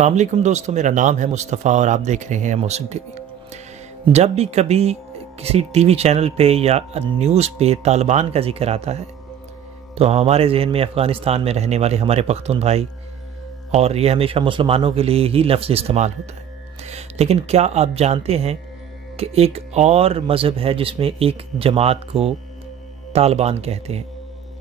السلام علیکم دوستو، میرا نام ہے مصطفیٰ اور آپ دیکھ رہے ہیں محسن ٹی وی۔ جب بھی کبھی کسی ٹی وی چینل پہ یا نیوز پہ طالبان کا ذکر آتا ہے تو ہمارے ذہن میں افغانستان میں رہنے والے ہمارے پختون بھائی، اور یہ ہمیشہ مسلمانوں کے لیے ہی لفظ استعمال ہوتا ہے۔ لیکن کیا آپ جانتے ہیں کہ ایک اور مذہب ہے جس میں ایک جماعت کو طالبان کہتے ہیں،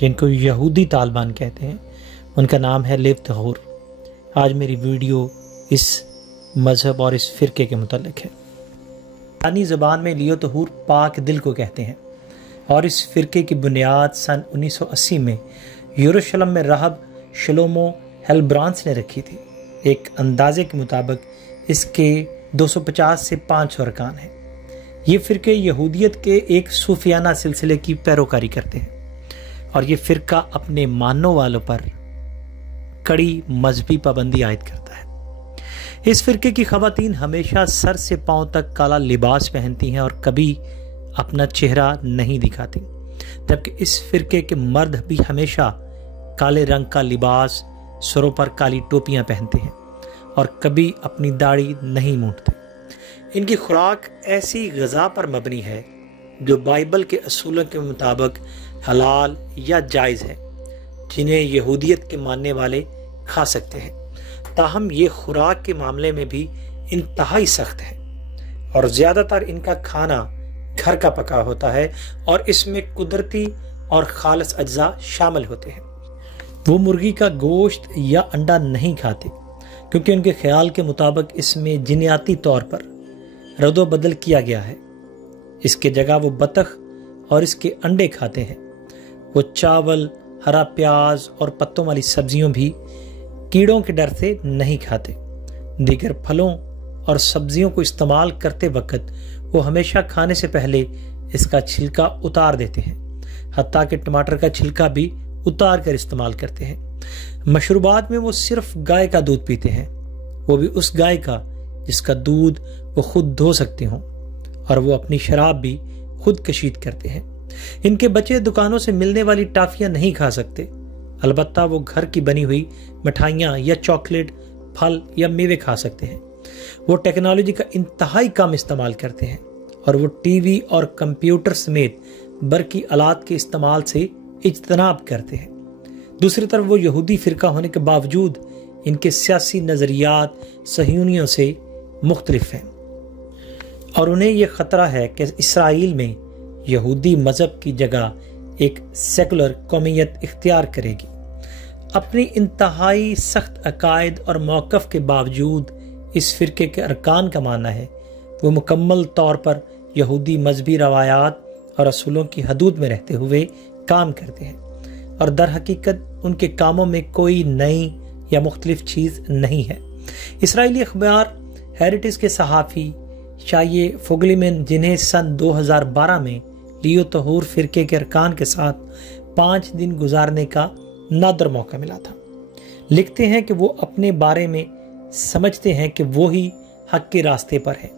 جن کو یہودی طالبان کہتے ہیں؟ ان کا نام ہے لیو تہور۔ آج میری ویڈیو اس مذہب اور اس فرقے کے متعلق ہے۔ یونانی زبان میں لیو تہور پاک دل کو کہتے ہیں، اور اس فرقے کی بنیاد سن 1980 میں یروشلم میں راہب شلومو ہیلبرانس نے رکھی تھی۔ ایک اندازے کے مطابق اس کے 250 سے 500 ارکان ہیں۔ یہ فرقے یہودیت کے ایک صوفیانہ سلسلے کی پیروکاری کرتے ہیں، اور یہ فرقہ اپنے ماننے والوں پر کڑی مذہبی پابندی عائد کرتا ہے۔ اس فرقے کی خواتین ہمیشہ سر سے پاؤں تک کالا لباس پہنتی ہیں اور کبھی اپنا چہرہ نہیں دکھاتی، جبکہ اس فرقے کے مرد بھی ہمیشہ کالے رنگ کا لباس، سروں پر کالی ٹوپیاں پہنتے ہیں اور کبھی اپنی داڑھی نہیں مونڈتے۔ ان کی خوراک ایسی غذا پر مبنی ہے جو بائبل کے اصولوں کے مطابق حلال یا جائز ہے، جنہیں یہودیت کے ماننے والے کھا سکتے ہیں۔ تاہم یہ خوراک کے معاملے میں بھی انتہائی سخت ہے، اور زیادہ تر ان کا کھانا گھر کا پکا ہوتا ہے اور اس میں قدرتی اور خالص اجزاء شامل ہوتے ہیں۔ وہ مرغی کا گوشت یا انڈا نہیں کھاتے، کیونکہ ان کے خیال کے مطابق اس میں جینیاتی طور پر رد و بدل کیا گیا ہے۔ اس کے جگہ وہ بطخ اور اس کے انڈے کھاتے ہیں۔ وہ چاول، ہرا پیاز اور پتوں والی سبزیوں بھی کیڑوں کے ڈر سے نہیں کھاتے۔ دیگر پھلوں اور سبزیوں کو استعمال کرتے وقت وہ ہمیشہ کھانے سے پہلے اس کا چھلکا اتار دیتے ہیں، حتیٰ کہ ٹماٹر کا چھلکا بھی اتار کر استعمال کرتے ہیں۔ مشروبات میں وہ صرف گائے کا دودھ پیتے ہیں، وہ بھی اس گائے کا جس کا دودھ وہ خود دھو سکتے ہوں، اور وہ اپنی شراب بھی خود کشید کرتے ہیں۔ ان کے بچے دکانوں سے ملنے والی ٹافیاں نہیں کھا سکتے، البتہ وہ گھر کی بنی ہوئی مٹھائیاں یا چاکلیٹ، پھل یا میوے کھا سکتے ہیں۔ وہ ٹیکنالوجی کا انتہائی کم استعمال کرتے ہیں، اور وہ ٹی وی اور کمپیوٹر سمیت برقی آلات کے استعمال سے اجتناب کرتے ہیں۔ دوسری طرف وہ یہودی فرقہ ہونے کے باوجود ان کے سیاسی نظریات صہیونیوں سے مختلف ہیں، اور انہیں یہ خطرہ ہے کہ اسرائیل میں یہودی مذہب کی جگہ ایک سیکولر قومیت اختیار کرے گی۔ اپنی انتہائی سخت عقائد اور موقف کے باوجود اس فرقے کے ارکان کا ماننا ہے وہ مکمل طور پر یہودی مذہبی روایات اور اصولوں کی حدود میں رہتے ہوئے کام کرتے ہیں، اور در حقیقت ان کے کاموں میں کوئی نئی یا مختلف چیز نہیں ہے۔ اسرائیلی اخبار ہیریٹیج کے صحافی شایہ فوگلیمن، جنہیں سن 2012 میں لیو تہور فرقے کے ارکان کے ساتھ 5 دن گزارنے کا نادر موقع ملا تھا، لکھتے ہیں کہ وہ اپنے بارے میں سمجھتے ہیں کہ وہی حق کے راستے پر ہے،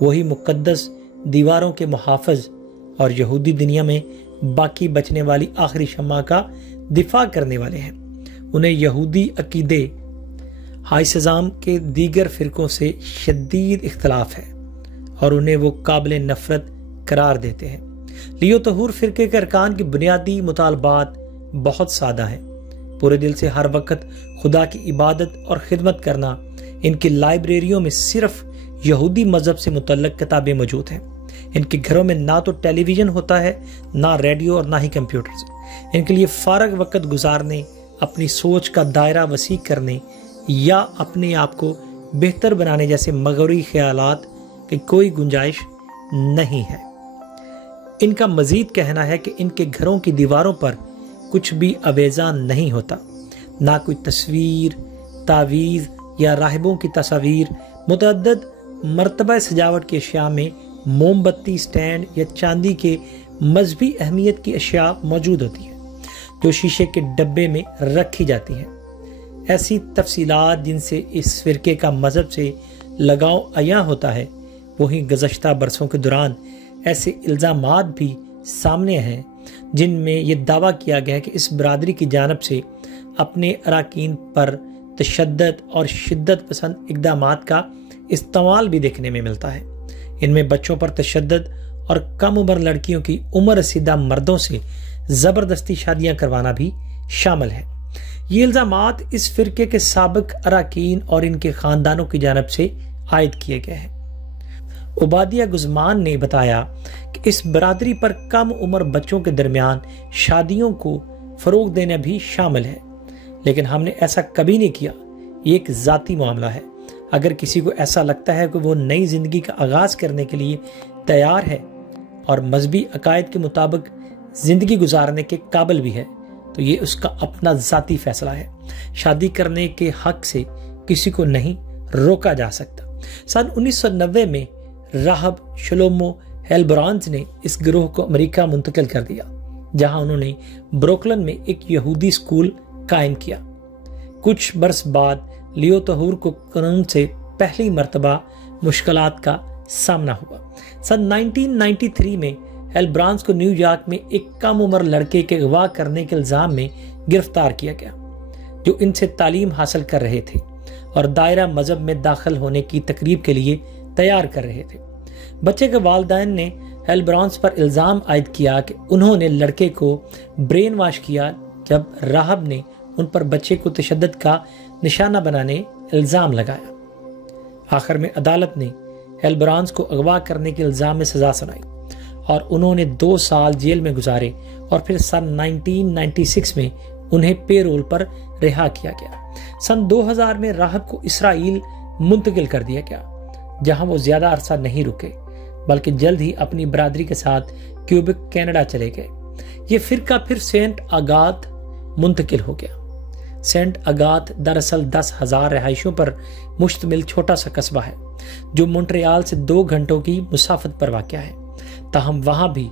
وہی مقدس دیواروں کے محافظ اور یہودی دنیا میں باقی بچنے والی آخری شمع کا دفاع کرنے والے ہیں۔ انہیں یہودی عقیدے ہائسزام کے دیگر فرقوں سے شدید اختلاف ہے، اور انہیں وہ قابل نفرت قرار دیتے ہیں۔ لیو تہور فرقے کے ارکان کی بنیادی مطالبات بہت سادہ ہیں۔ پورے دل سے ہر وقت خدا کی عبادت اور خدمت کرنا۔ ان کی لائبریریوں میں صرف یہودی مذہب سے متعلق کتابیں موجود ہیں۔ ان کے گھروں میں نہ تو ٹیلی ویژن ہوتا ہے، نہ ریڈیو اور نہ ہی کمپیوٹرز۔ ان کے لیے فارغ وقت گزارنے، اپنی سوچ کا دائرہ وسیع کرنے یا اپنے آپ کو بہتر بنانے جیسے مغوی خیالات کی کوئی گنجائش نہیں ہے۔ ان کا مزید کہنا ہے کہ ان کے گھروں کی دیواروں پر کچھ بھی آویزاں نہیں ہوتا، نہ کوئی تصویر، تعویذ یا راہبوں کی تصاویر۔ متعدد مرتبہ سجاوٹ کی اشیاء میں موم بتی سٹینڈ یا چاندی کے مذہبی اہمیت کی اشیاء موجود ہوتی ہیں، جو شیشے کے ڈبے میں رکھی جاتی ہیں۔ ایسی تفصیلات جن سے اس فرقے کا مذہب سے لگاؤ عیاں ہوتا ہے، وہیں گزشتہ برسوں کے دوران ایسے الزامات بھی سامنے ہیں جن میں یہ دعویٰ کیا گیا ہے کہ اس برادری کی جانب سے اپنے اراکین پر تشدد اور شدت پسند اقدامات کا استعمال بھی دیکھنے میں ملتا ہے۔ ان میں بچوں پر تشدد اور کم عمر لڑکیوں کی عمر رسیدہ مردوں سے زبردستی شادیاں کروانا بھی شامل ہے۔ یہ الزامات اس فرقے کے سابق اراکین اور ان کے خاندانوں کی جانب سے عائد کیے گئے ہیں۔ عبادیہ گزمان نے بتایا کہ اس برادری پر کم عمر بچوں کے درمیان شادیوں کو فروغ دینا بھی شامل ہے، لیکن ہم نے ایسا کبھی نہیں کیا۔ یہ ایک ذاتی معاملہ ہے۔ اگر کسی کو ایسا لگتا ہے کہ وہ نئی زندگی کا آغاز کرنے کے لیے تیار ہے اور مذہبی عقائد کے مطابق زندگی گزارنے کے قابل بھی ہے تو یہ اس کا اپنا ذاتی فیصلہ ہے۔ شادی کرنے کے حق سے کسی کو نہیں روکا جا سکتا۔ سن 1990 میں راہب شلومو ہیلبرانز نے اس گروہ کو امریکہ منتقل کر دیا، جہاں انہوں نے بروکلن میں ایک یہودی اسکول قائم کیا۔ کچھ برس بعد لیو طہور کو قانون سے پہلی مرتبہ مشکلات کا سامنا ہوا۔ سن 1993 میں ہیلبرانز کو نیو یارک میں ایک کم عمر لڑکے کے اغوا کرنے کے الزام میں گرفتار کیا گیا، جو ان سے تعلیم حاصل کر رہے تھے اور دائرہ مذہب میں داخل ہونے کی تقریب کے لیے تیار کر رہے تھے۔ بچے کے والدین نے ہیلبرانز پر الزام عائد کیا کہ انہوں نے لڑکے کو برین واش کیا جب راہب نے ان پر بچے کو تشدد کا نشانہ بنانے الزام لگایا۔ آخر میں عدالت نے ہیلبرانز کو اغوا کرنے کے الزام میں سزا سنائی اور انہوں نے 2 سال جیل میں گزارے اور پھر سن 1996 میں انہیں پے رول پر رہا کیا گیا۔ سن 2000 میں راہب کو اسرائیل منتقل کر دیا گیا، جہاں وہ زیادہ عرصہ نہیں رکے بلکہ جلد ہی اپنی برادری کے ساتھ کیوبک کینیڈا چلے گئے۔ یہ فرقہ پھر سینٹ آگات منتقل ہو گیا۔ سینٹ آگات دراصل 10,000 رہائشیوں پر مشتمل چھوٹا سا قصبہ ہے جو مونٹریال سے 2 گھنٹوں کی مسافت پر واقع ہے۔ تاہم وہاں بھی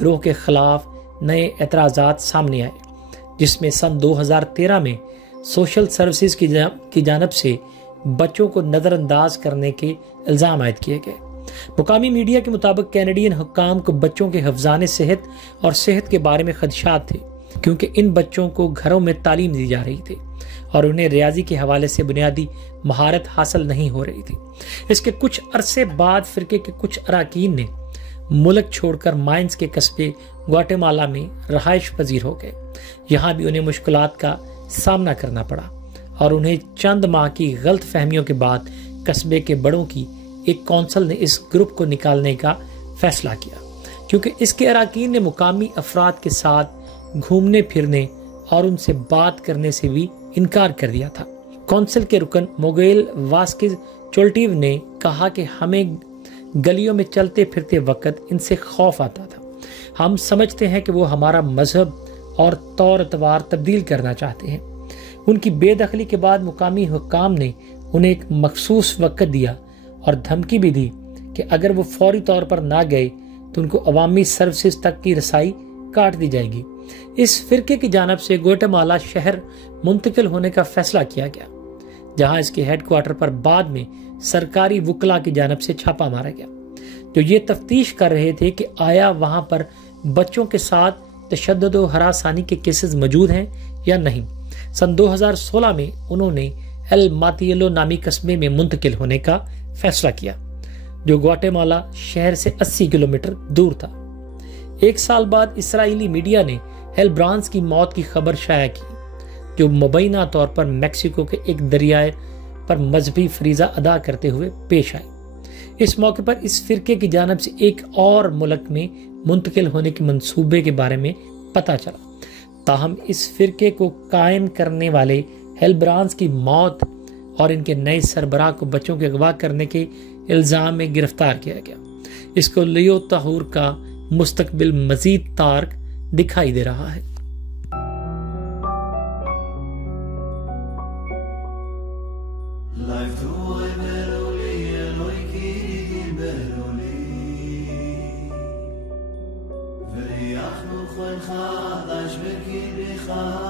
گروہ کے خلاف نئے اعتراضات سامنے آئے، جس میں سن 2013 میں سوشل سروسز کی جانب سے بچوں کو نظر انداز کرنے کے الزام عائد کیے گئے۔ مقامی میڈیا کے مطابق کینیڈین حکام کو بچوں کے حفظان صحت اور صحت کے بارے میں خدشات تھے، کیونکہ ان بچوں کو گھروں میں تعلیم دی جا رہی تھی اور انہیں ریاضی کے حوالے سے بنیادی مہارت حاصل نہیں ہو رہی تھی۔ اس کے کچھ عرصے بعد فرقے کے کچھ اراکین نے ملک چھوڑ کر مائنز کے قصبے گواٹےمالا میں رہائش پذیر ہو گئے۔ یہاں بھی انہیں مشکلات کا سامنا کرنا پڑا اور انہیں چند ماہ کی غلط فہمیوں کے بعد قصبے کے بڑوں کی ایک کونسل نے اس گروپ کو نکالنے کا فیصلہ کیا، کیونکہ اس کے اراکین نے مقامی افراد کے ساتھ گھومنے پھرنے اور ان سے بات کرنے سے بھی انکار کر دیا تھا۔ کونسل کے رکن موگیل واسکز چولٹیو نے کہا کہ ہمیں گلیوں میں چلتے پھرتے وقت ان سے خوف آتا تھا۔ ہم سمجھتے ہیں کہ وہ ہمارا مذہب اور طور اتوار تبدیل کرنا چاہتے ہیں۔ ان کی بے دخلی کے بعد مقامی حکام نے انہیں ایک مخصوص وقت دیا اور دھمکی بھی دی کہ اگر وہ فوری طور پر نہ گئے تو ان کو عوامی سروسز تک کی رسائی کاٹ دی جائے گی۔ اس فرقے کی جانب سے گواٹےمالا شہر منتقل ہونے کا فیصلہ کیا گیا، جہاں اس کے ہیڈ کوارٹر پر بعد میں سرکاری وکلا کی جانب سے چھاپا مارا گیا، جو یہ تفتیش کر رہے تھے کہ آیا وہاں پر بچوں کے ساتھ تشدد و ہراسانی کے کیسز موجود ہیں یا نہیں۔ سن 2016 میں انہوں نے ایل ماتیلو نامی قصبے میں منتقل ہونے کا فیصلہ کیا، جو گواٹےمالا شہر سے 80 کلومیٹر دور تھا۔ 1 سال بعد اسرائیلی میڈیا نے ہیلبرانز کی موت کی خبر شائع کی، جو مبینہ طور پر میکسیکو کے ایک دریائے پر مذہبی فریضہ ادا کرتے ہوئے پیش آئی۔ اس موقع پر اس فرقے کی جانب سے ایک اور ملک میں منتقل ہونے کے منصوبے کے بارے میں پتہ چلا۔ تاہم اس فرقے کو قائم کرنے والے ہیلبرانز کی موت اور ان کے نئے سربراہ کو بچوں کے اغوا کرنے کے الزام میں گرفتار کیا گیا۔ اس کو لیو طہور کا مستقبل مزید تارک دکھائی دے رہا ہے۔ خواهد اشبکی بخواهد